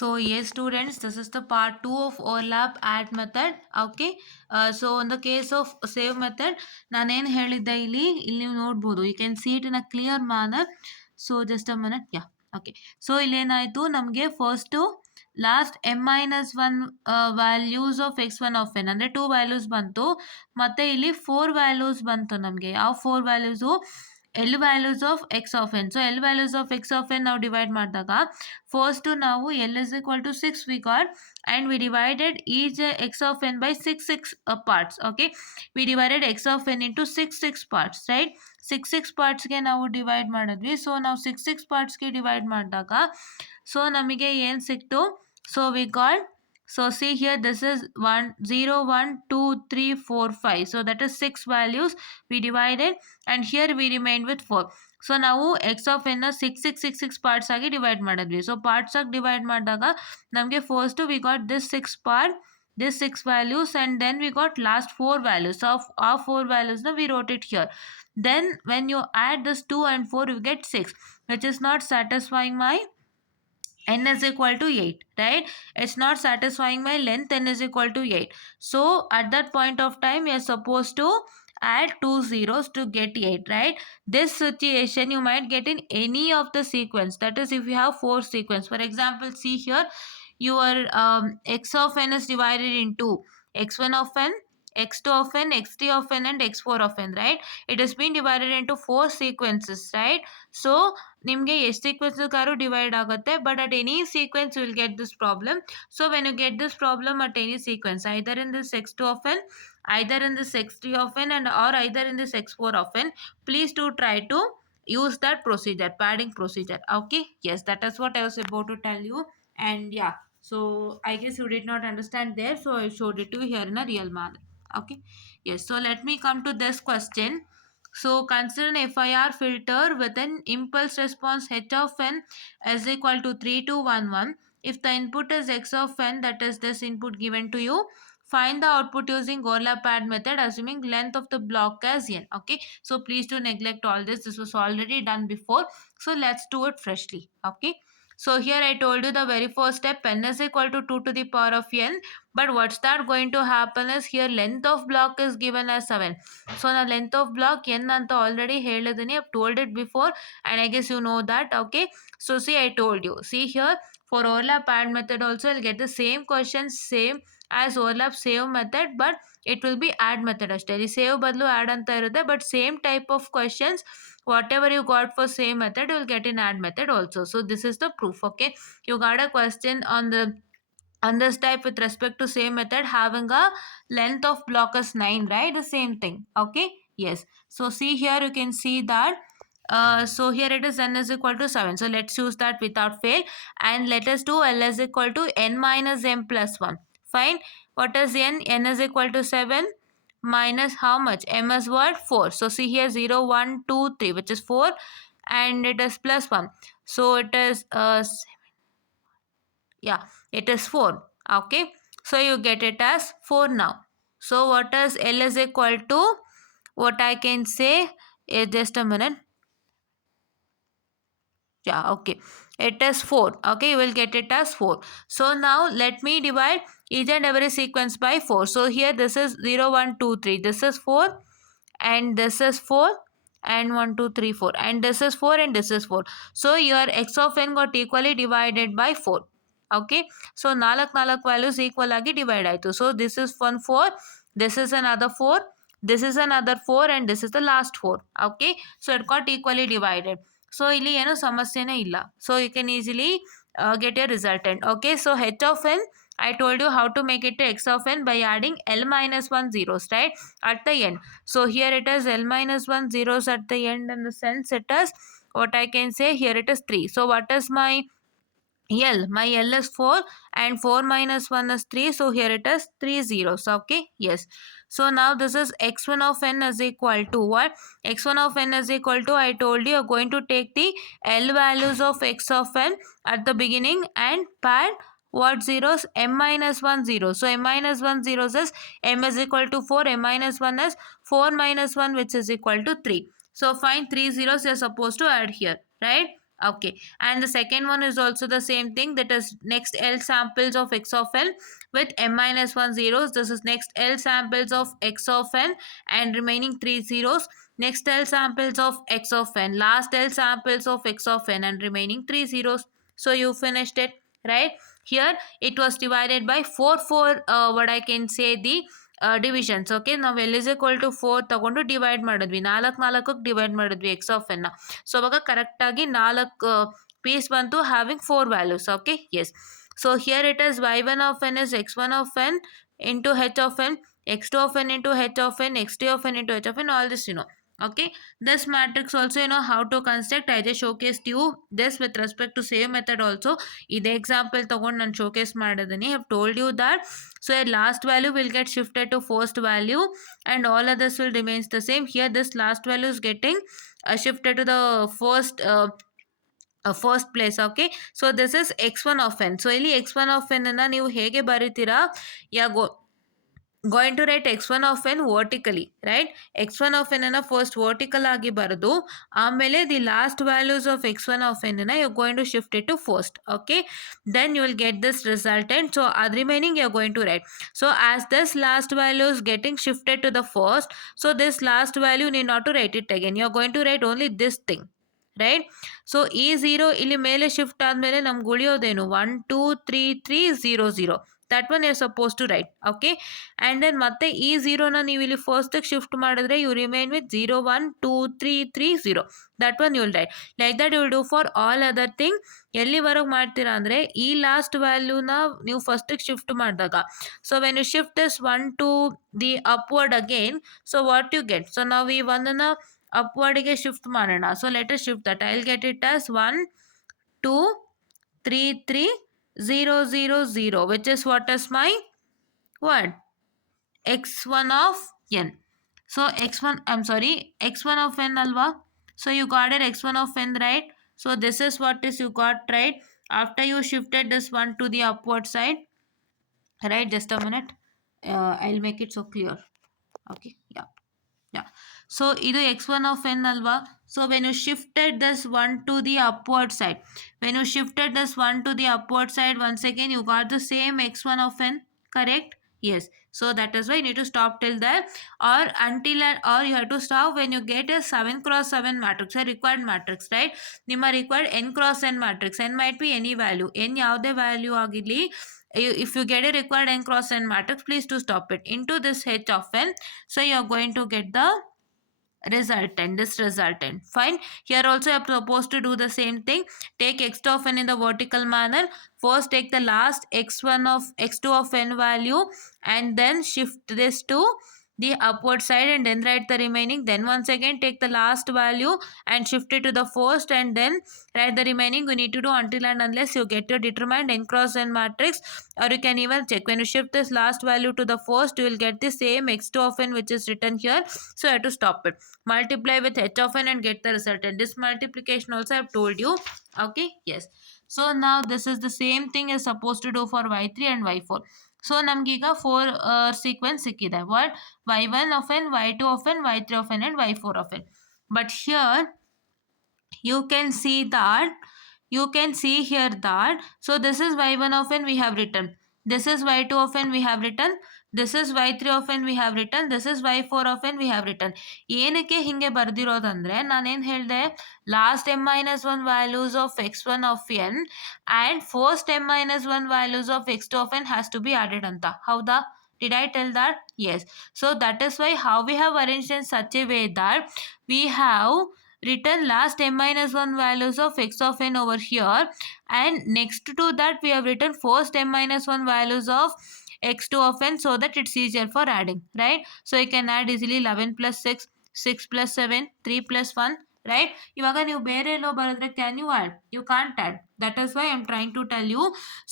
So yes students, this is the part 2 of overlap add method. Okay, so in the case of save method, ನಾನೇನು ಹೇಳಿದ್ದೆ ಇಲ್ಲಿ ನೀವು ನೋಡ್ಬೋದು, you can see it in a clear manner. So just a minute, yeah, okay. So ಇಲ್ಲೇನಾಯಿತು, ನಮಗೆ first last m-1 values of x1 of n ಅಂದರೆ 2 values ಬಂತು, ಮತ್ತು ಇಲ್ಲಿ 4 ವ್ಯಾಲ್ಯೂಸ್ ಬಂತು ನಮಗೆ. ಯಾವ 4 values? L values of x of n. So L values of x of n ನಾವು divide ಮಾಡಿದಾಗ first ನಾವು L is equal to 6 we got, and we divided each x of n by 6 parts. Okay, we divided x of n into 6 parts, right? 6 parts ಗೆ ನಾವು divide ಮಾಡಿದ್ವಿ. So ನಾವು 6 parts ಗೆ divide ಮಾಡಿದಾಗ so ನಮಗೆ ಏನು ಸಿಕ್ತು? So we got, so see here, this is 1 0 1 2 3 4 5, so that is 6 values we divided, and here we remained with 4. So ನಾವು ಎಕ್ಸ್ ಆಫ್ ಎನ್ನ 6 ಪಾರ್ಟ್ಸ್ ಆಗಿ ಡಿವೈಡ್ ಮಾಡಿದ್ವಿ. ಸೊ ಪಾರ್ಟ್ಸ್ ಆಗಿ ಡಿವೈಡ್ ಮಾಡಿದಾಗ ನಮಗೆ first we got this 6 values, and then we got last 4 values. So of 4 values now we wrote it here. Then when you add this 2 and 4 you get 6, which is not satisfying my n is equal to 8, right? It's not satisfying my length n is equal to 8. So at that point of time you are supposed to add 2 zeros to get 8, right? This situation you might get in any of the sequence, that is if you have 4 sequence. For example, see here, your x of n is divided into x1 of n, x2 of n, x3 of n, and x4 of n, right? It has been divided into 4 sequences, right? So ನಿಮಗೆ ಎಷ್ಟು ಸೀಕ್ವೆನ್ಸ್ಗಾರು divide ಆಗುತ್ತೆ, but at any sequence you will get this problem. So when you get this problem at any sequence, either in this x2 of n, either in this x3 of n, and or either in this x4 of n, please do try to use that procedure, padding procedure. Okay, yes, that is what I was about to tell you. And yeah, so I guess you did not understand there, so I showed it to you here in a real manner. Okay, yes, so let me come to this question. So consider an FIR filter with an impulse response h of n is equal to 3211. If the input is x of n, that is this input given to you, find the output using overlap add method assuming length of the block as n. Okay, so please do neglect all this. This was already done before. So let's do it freshly. Okay, so here I told you the very first step, n is equal to 2 to the power of n. But what's that going to happen is here length of block is given as 7. So now length of block n anta already ಹೇಳಿದೀನಿ, I've told it before, and I guess you know that. Okay, so see, I told you, see here, for overlap add method also I'll get the same question, same as overlap save method, but it will be add method ಅಷ್ಟೇ. ಇಲ್ಲಿ save ಬದಲು add ಅಂತ ಇರುತ್ತೆ, but same type of questions whatever you got for same method you will get in add method also. So this is the proof. Okay, you got a question on this type with respect to same method having a length of block as 9, right? The same thing. Okay, yes, so see here you can see that so here it is n is equal to 7. So let's use that without fail, and let us do L is equal to n minus m plus 1. Fine, what is n? N is equal to 7 minus how much? M is what? 4. So see here 0 1 2 3, which is 4, and it is plus 1, so it is yeah, it is 4. Okay, so you get it as 4 now. So what is L is equal to, what I can say is, just a minute, yeah, okay, it is 4. Okay, you will get it as 4. So now let me divide each and every sequence by 4. So here this is 0 1 2 3, this is 4, and this is 4, and 1 2 3 4, and this is 4, and this is 4. So your x of n got equally divided by 4. Okay, so 4 values equal agi divide ಆಯಿತು. So this is 1 4, this is another 4, this is another 4, and this is the last 4. Okay, so it got equally divided. So ಇಲ್ಲಿ ಏನು ಸಮಸ್ಯೆನೇ ಇಲ್ಲ. So you can easily get your resultant. Okay, so h of n, I told you how to make it to x of n by adding L minus 1 zeros, right, at the end. So here it is L minus 1 zeros at the end, in the sense it is, what I can say, here it is 3. So what is my L? My L is 4, and 4 minus 1 is 3, so here it is 3 zeros. Okay, yes. So now this is x1 of n is equal to what? X1 of n is equal to, I told you, you're going to take the L values of x of n at the beginning and pad what zeros? M minus 1 0. So M minus 1 zeros is M is equal to 4, M minus 1 is 4 minus 1, which is equal to 3. So find 3 zeros you're supposed to add here, right? Okay, and the second one is also the same thing, that is next L samples of x of n with m minus 1 zeros. This is next L samples of x of n and remaining 3 zeros. Next L samples of x of n, last L samples of x of n and remaining 3 zeros. So you finished it, right? Here it was divided by 4 what I can say the divisions. Okay, ನಾವು L is equal to 4 ತಗೊಂಡು divide ಮಾಡಿದ್ವಿ, 4 divide ಮಾಡಿದ್ವಿ X of ಎನ್ನ. So ಅವಾಗ ಕರೆಕ್ಟಾಗಿ 4 piece ಬಂತು having 4 values. Okay, yes. So here it is y1 of n is x1 of n into h of n, x2 of n into h of n, x3 of n into h of n, all this you know. Okay, this matrix also you know how to construct. I just showcased you this with respect to same method also. This example ತಗೊಂಡು ನಾನು showcase ಮಾಡಿದ್ದೀನಿ. I have told you that so a last value will get shifted to first value and all others will remains the same. Here this last value is getting shifted to the first place. Okay, so this is x1 of n. So ಇಲ್ಲಿ x1 of n ಅನ್ನ ನೀವು ಹೇಗೆ ಬರೀತೀರಾ? going to write x1 of n vertically, right? x1 of n ಅನ್ನ first vertical ಆಗಿ ಬರೆದು ಆಮೇಲೆ the last values of x1 of n ಅನ್ನ you're going to shift it to first. Okay, then you will get this resultant. So the remaining you're going to write. So as this last value is getting shifted to the first, so this last value need not to write it again. You're going to write only this thing, right? So ಈ 0 ಇಲ್ಲಿ ಮೇಲೆ shift ಆದಮೇಲೆ ನಮ್ಗೆ ಉಳಿಯೋದೇನು 1 2 3 3 0 0. That one you suppose to write. Okay, and then ಮತ್ತೆ ಈ 0ನ ನೀವು ಇಲ್ಲಿ ಫಸ್ಟಿಗೆ ಶಿಫ್ಟ್ ಮಾಡಿದ್ರೆ you remain with 0 1 2 3 3 0. That one you will write. Like that you will do for all other thing. ಎಲ್ಲಿವರೆಗೆ ಮಾಡ್ತೀರಾ ಅಂದರೆ ಈ ಲಾಸ್ಟ್ ವ್ಯಾಲ್ಯೂನ ನೀವು ಫಸ್ಟಿಗೆ ಶಿಫ್ಟ್ ಮಾಡಿದಾಗ, so when you shift this 1 to the upward again, so what you get, so ನಾವು ಈ ಒಂದನ್ನು upwardಗೆ ಶಿಫ್ಟ್ ಮಾಡೋಣ. So let us shift that. I will get it as 1 2 3 3 0 0 0, which is what is my what? x1 of n. So x1, I'm sorry, x1 of n alva. So you got it x1 of n, right? So this is what is you got, right? After you shifted this one to the upward side, right? Just a minute, I'll make it so clear. Okay, yeah. So ಇದು x1 of n alva. So when you shifted this 1 to the upward side, when you shifted this 1 to the upward side, once again you got the same x1 of n, correct? Yes. So that is why you need to stop till there, or until, or you have to stop when you get a 7 cross 7 matrix, a required matrix, right? ನಿಮ್ಮ required n cross n matrix. n might be any value, n ಯಾವುದೇ value ಆಗಿರಲಿ. If you get a required n cross n matrix, please to stop it into this h of n. So you are going to get the resultant, this resultant. Fine. Here also you are supposed to do the same thing. Take x2 of n in the vertical manner. First take the last x1 of x2 of n value and then shift this to the upward side and then write the remaining. Then once again take the last value and shift it to the first and then write the remaining. You need to do until and unless you get your determined n cross n matrix, or you can even check when you shift this last value to the first, you will get the same x2 of n which is written here. So you have to stop it, multiply with h of n and get the result. And this multiplication also I have told you. Okay, yes. So now this is the same thing is supposed to do for y3 and y4. So ನಮಗೀಗ 4 sequence ಸಿಕ್ಕಿದೆ. What? y1 of n, y2 of n, y3 of n and y4 of n. But here you can see here that, so this is y1 of n we have written, this is y2 of n we have written, this is y3 of n we have written, this is y4 of n we have written. ಏನಕ್ಕೆ ಹಿಂಗೆ ಬರ್ದಿರೋದಂದ್ರೆ ನಾನೇನು ಹೇಳಿದೆ, last m-1 values of x1 of n and first m-1 values of x2 of n has to be added ಅಂತ. ಹೌದಾ? Did I tell that? Yes. So that is why how we have arranged in such a way that we have written last m-1 values of x of n over here, and next to that we have written first m-1 values of x2 of n, so that it's easier for adding, right? So you can add easily 11 plus 6, 6 plus 7, 3 plus 1, right? ಇವಾಗ ನೀವು ಬೇರೆ ಎಲ್ಲೋ ಬರೆದ್ರೆ can you add? You can't add. That is why I'm trying to tell you.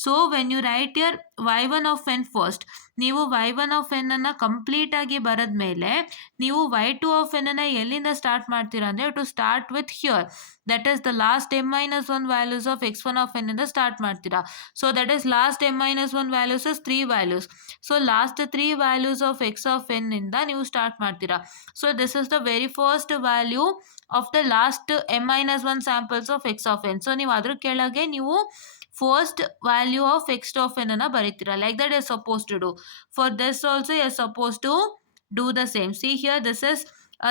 So when you write your y1 of n first, ನೀವು y1 of n ಅನ್ನ complete ಆಗಿ ಬರೆದ್ಮೇಲೆ ನೀವು y2 of n ಅನ್ನ ಎಲ್ಲಿಂದ ಸ್ಟಾರ್ಟ್ ಮಾಡ್ತೀರಾ ಅಂದರೆ to start with here, that is the last m-1 values of x1 of n ಇಂದ start ಮಾಡ್ತೀರಾ. So that is last m-1 values is 3 values. So last 3 values of x of n ಇಂದ ನೀವು start ಮಾಡ್ತೀರಾ. So this is the very first value of the last m-1 samples of x of n. So ನೀವು ಅದ್ರ ಕೆಳಗೆ ನೀವು first value of x of n ಅನ್ನ ಬರೀತೀರಾ. Like that you're supposed to do. For this also you're supposed to do the same. See here, this is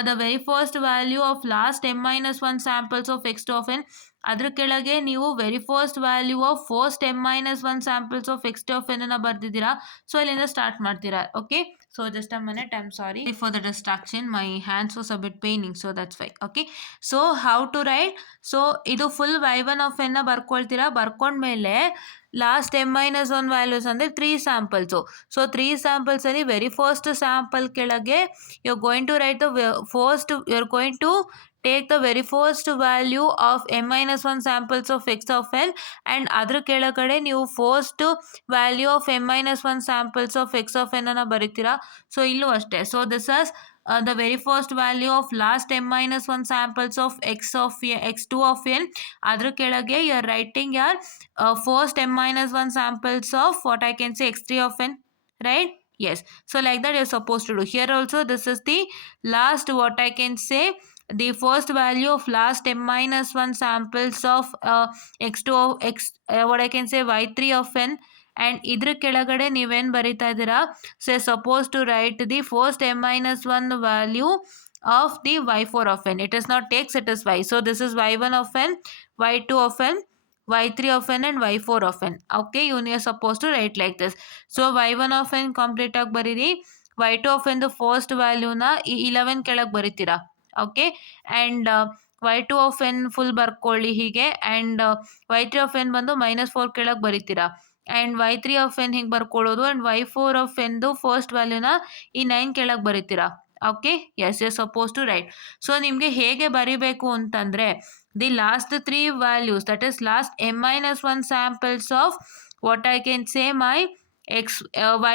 the very first value of last m-1 samples of x of n. ಅದ್ರ ಕೆಳಗೆ ನೀವು very first value of first m-1 samples of x of n ಅನ್ನ ಬರ್ದಿದ್ದೀರಾ. So ಇಲ್ಲಿಂದ start ಮಾಡ್ತೀರಾ. Okay, so just a minute, I'm sorry for the distraction, my hands was a bit paining, so that's why. Okay, so how to write? So ಇದು full y1 of n ಬರ್ಕೊಳ್ತೀರಾ. ಬರ್ಕೊಂಡ್ಮೇಲೆ last m-1 values ಅಂದರೆ 3 samples. So 3 ಸ್ಯಾಂಪಲ್ಸಲ್ಲಿ very first sample ಕೆಳಗೆ you are going to write the first, you are going to take the very first value of m-1 samples of x of n and ಅದರ ಕೆಳಗಡೆ ನೀವು first value of m-1 samples of x of n ಅನ್ನು ಬರೀತೀರಾ. So ಇಲ್ಲೂ ಅಷ್ಟೇ. So this as the very first value of last m-1 samples of x2 of n. ಅದರ ಕೆಳಗೆ you are writing your first m-1 samples of what I can say x3 of n, right? Yes. So like that you're supposed to do. Here also this is the last what I can say the first value of last m-1 samples of x2 of x what I can say y3 of n. and ಇದ್ರ ಕೆಳಗಡೆ ನೀವೇನು ಬರೀತಾ ಇದ್ದೀರಾ, so suppose to write the first m-1 value of the y4 of n. It is not x, it is y. So this is y1 of n, y2 of n, y3 of n and y4 of n. Okay, you are supposed to write like this. So y1 of n complete ಆಗಿ ಬರೀರಿ. y2 of n first ವ್ಯಾಲ್ಯೂನ 11 ಕೆಳಗೆ ಬರೀತೀರಾ. Okay, and y2 of n full ಬರ್ಕೊಳ್ಳಿ ಹೀಗೆ. And y3 of n ಬಂದು -4 ಕೆಳಗೆ ಬರೀತೀರಾ. And y3 of n ಹಿಂಗೆ ಬರ್ಕೊಳ್ಳೋದು. And y4 of n first ವ್ಯಾಲ್ಯೂನ ಈ 9 ಕೆಳಗೆ ಬರೀತೀರಾ. Okay, yes yes suppose to write. So ನಿಮಗೆ ಹೇಗೆ ಬರೀಬೇಕು ಅಂತಂದರೆ the last 3 values, that is last m-1 samples of what I can say my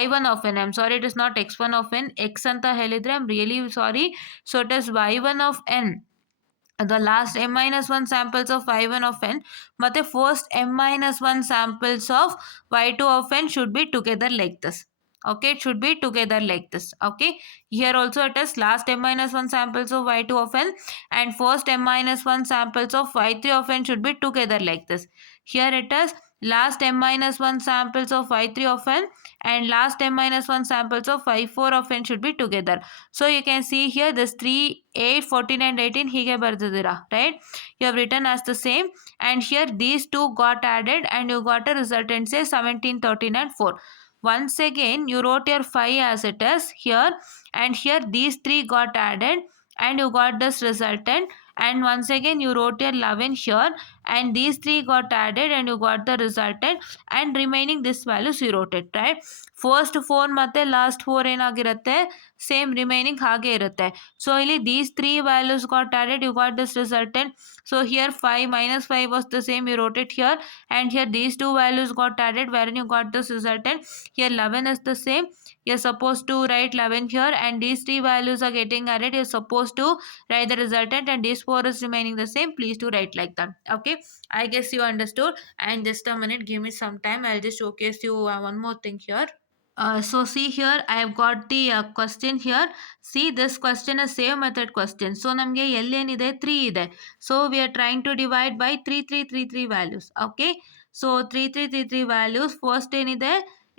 y1 of n. I'm sorry, it is not x1 of n. x ಅಂತ ಹೇಳಿದರೆ I'm really sorry. So it is y1 of n. The last m-1 samples of y1 of n ಮತ್ತು first m-1 samples of y2 of n should be together like this. Okay, it should be together like this. Okay, here also it is last m-1 samples of y2 of n and first m-1 samples of y3 of n should be together like this. Here it is last m-1 samples of y3 of n and last m-1 samples of y4 of n should be together. So you can see here this 3, 8, 14 and 18 hige bardidira, right? You have written as the same, and here these two got added and you got a resultant say 17, 13 and 4. Once again you wrote your 5 as it is here, and here these 3 got added and you got this resultant, and once again you wrote your 11 here and these 3 got added and you got the resultant, and remaining this values you wrote it, right? First 4 ಮತ್ತು last 4 ಏನಾಗಿರುತ್ತೆ same remaining ಹಾಗೆ ಇರುತ್ತೆ. So ಇಲ್ಲಿ these 3 values got added, you got this resultant. So here 5 -5 was the same, you wrote it here, and here these 2 values got added where you got this resultant. Here 11 is the same, you're supposed to write 11 here, and these 3 values are getting added, you're supposed to write the resultant, and these 4 is remaining the same. Please do write like that. Okay, I guess you understood. And just a minute, give me some time, I'll just showcase you one more thing here. So see here, I have got the question here. See, this question is same method question. So ನಮಗೆ ಎಲ್ಲಿ ಏನಿದೆ 3 ಇದೆ. So we are trying to divide by 3 3 3 3 values. Okay, so 3 3 3 3 values. First ಏನಿದೆ,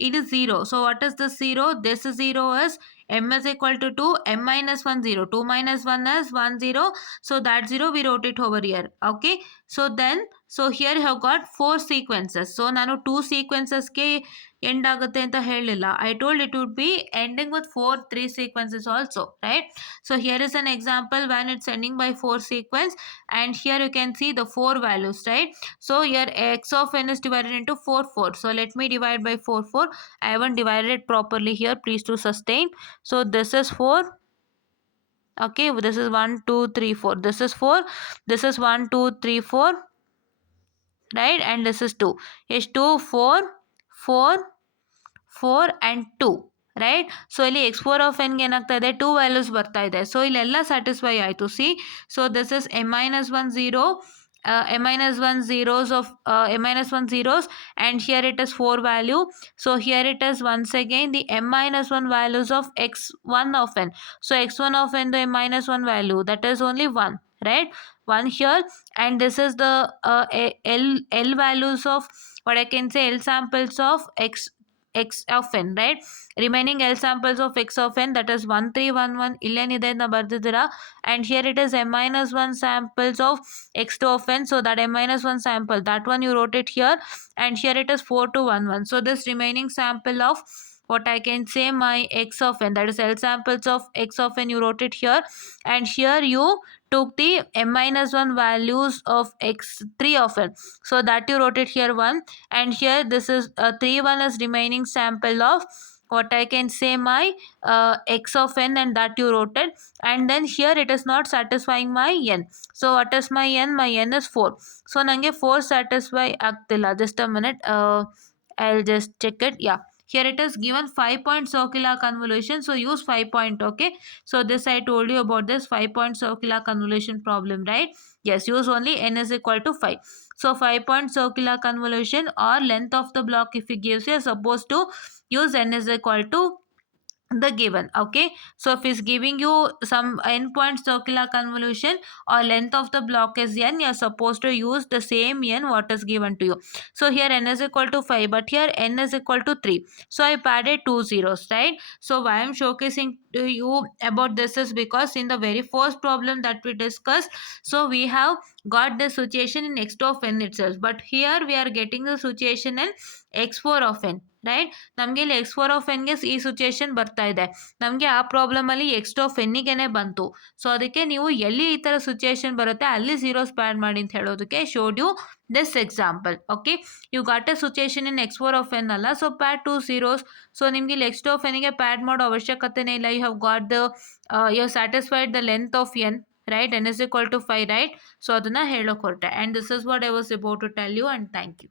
it is 0. So what is the 0? This 0 is m is equal to 2, m minus 1 0. 2 minus 1 is 1 0. So that 0 we wrote it over here. Okay, so then so here you have got 4 sequences. So ನಾನು 2 sequencesಗೆ end ಆಗುತ್ತೆ ಅಂತ ಹೇಳಿಲ್ಲ. I told it would be ending with 3 sequences also, right? So here is an example when it's ending by 4 sequence, and here you can see the 4 values, right? So here x of n is divided into 4 4. So let me divide by 4 4. I haven't divided it properly here, please to sustain. So this is 4. Okay, this is 1 2 3 4. This is 4. This is 1 2 3 4. right? And this is 2. Is 2 4 4 4 and 2, right. So ಇಲ್ಲಿ x4 of ಎನ್ಗೆ ಏನಾಗ್ತಾ ಇದೆ, 2 values ಬರ್ತಾ ಇದೆ. So ಇಲ್ಲೆಲ್ಲ satisfy ಆಯಿತು. C, so this is m-1 0, m-1 zeros of m-1 zeros, and here it is 4 value. So here it is once again the m-1 values of x1 of n. So x1 of n, the m-1 value, that is only 1, right? 1 here, and this is the L values of, what I can say, L samples of x of n, right? Remaining L samples of x of n, that is 1 3 1 1, illenide na bardidira. And here it is m-1 samples of x2 of n, so that m-1 sample, that one you wrote it here, and here it is 4 2 1 1. So this remaining sample of, what I can say, my x of n, that is L samples of x of n, you wrote it here, and here you took the m-1 values of x3 of n, so that you wrote it here 1, and here this is 3 1 is remaining sample of, what I can say, my x of n, and that you wrote it. And then here it is not satisfying my n. So what is my n? My n is 4. So nange 4 satisfy agtilla. Just a minute. I'll just check it. Yeah. Here it is given 5-point circular convolution. So use 5-point. Okay. So this I told you about this 5-point circular convolution problem, right? Yes, use only n is equal to 5. So 5-point circular convolution, or length of the block, if it gives you, supposed to use n is equal to the given. Okay, so if it's giving you some n point circular convolution or length of the block is n, you're supposed to use the same n what is given to you. So here n is equal to 5, but here n is equal to 3, so I added 2 zeros, right? So why I'm showcasing to you about this is because in the very first problem that we discussed, so we have got the situation in x2 of n itself, but here we are getting the situation in x4 of n, right? ನಮಗೆ ಇಲ್ಲಿ x4 of ಎನ್ಗೆ ಈ situation ಬರ್ತಾ ಇದೆ, ನಮಗೆ ಆ ಪ್ರಾಬ್ಲಮಲ್ಲಿ x2 of ಎನ್ನಿಗೆ ಬಂತು. So ಅದಕ್ಕೆ ನೀವು ಎಲ್ಲಿ ಈ ಥರ ಸಿಚುಯೇಷನ್ ಬರುತ್ತೆ ಅಲ್ಲಿ ಝೀರೋಸ್ ಪ್ಯಾಡ್ ಮಾಡಿ ಅಂತ ಹೇಳೋದಕ್ಕೆ showed you this example. Okay, you got a situation in x4 of n ಅಲ್ಲ, ಸೊ ಪ್ಯಾಡ್ 2 zeros. ಸೊ ನಿಮಗೆ ಇಲ್ಲಿ x2 ಆಫ್ ಎನ್ಗೆ ಪ್ಯಾಡ್ ಮಾಡೋ ಅವಶ್ಯಕತೆನೇ ಇಲ್ಲ. You have got the you have satisfied the length of n, right? n is equal to 5, right? So ಅದನ್ನು ಹೇಳೋಕೆ ಹೊರಟೆ, and this is what I was about to tell you, and thank you.